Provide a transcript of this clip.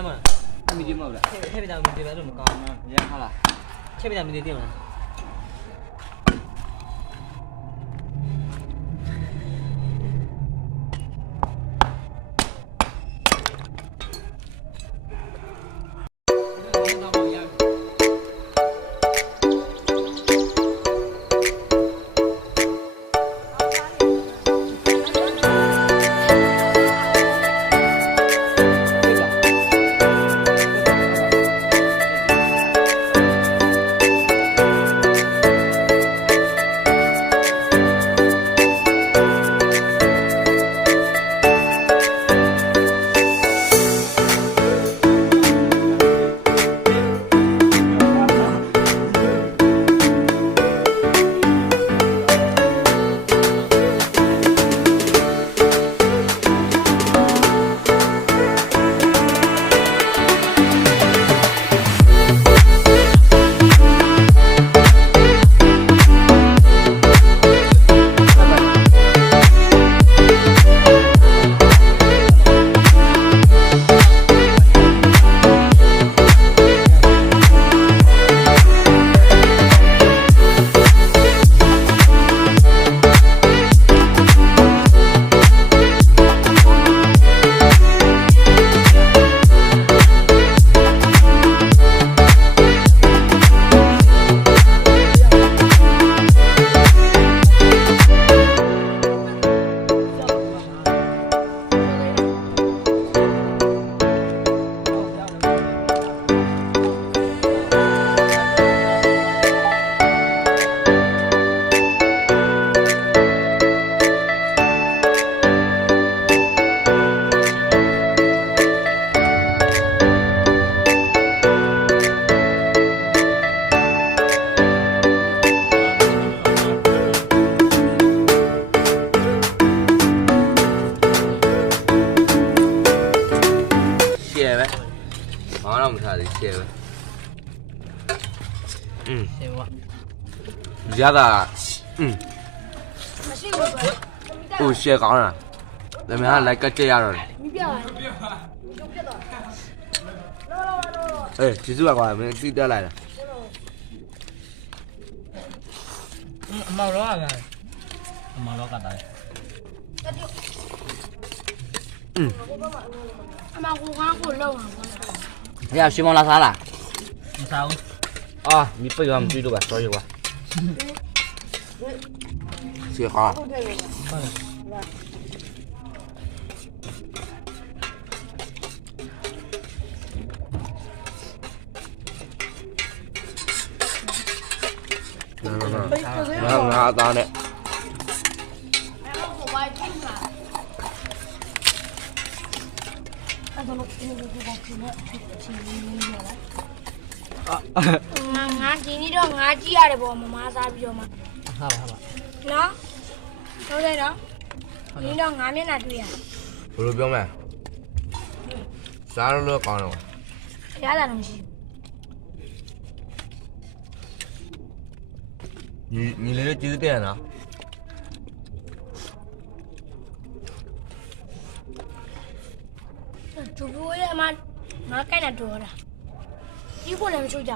medium 嘛medium ဟုတ်လားထည့်ပြတာ medium လည်းမကောင်းဘူးရဟုတ်လားထည့်ပြတာ medium တင်မလား တော့မထားသေးရှယ်ပဲရှယ်ပါရတာမရှိဘူးဟိုရှယ်ကောင်းလားဒါမှမဟုတ်လိုက်ကကြက်ရတော့တယ်မပြပါဘူးကျုပ်ပြတော့အေးကျေးဇူးပါကွာမင်းတိတက်လိုက်တာအမောင်တော့ကအမောင်တော့ကတာလေအမကူကကိုလောက်အောင်哎呀，徐梦拉啥了？မစားဘူး啊，你不要我们追着吧，sorry吧。谁好啊？拿咋的？ငါဒီနေ့တော့ငါကြည့်ရတယ်ပေါ့မမစားပြီးတော့မှဟာပါနော်ဟုတ်တယ်နော်ဒီတော့ငါမျက်နှာတွေ့ရဘယ်လိုပြောမလဲစားလို့ကောင်းတော့ရတာတော့ရှိညီလေးကျေးဇူးတင်ရနော်သူတို့ရဲ့အမငါကိုက်နေတော့တာဒီကိုလည်းမချိုးကြ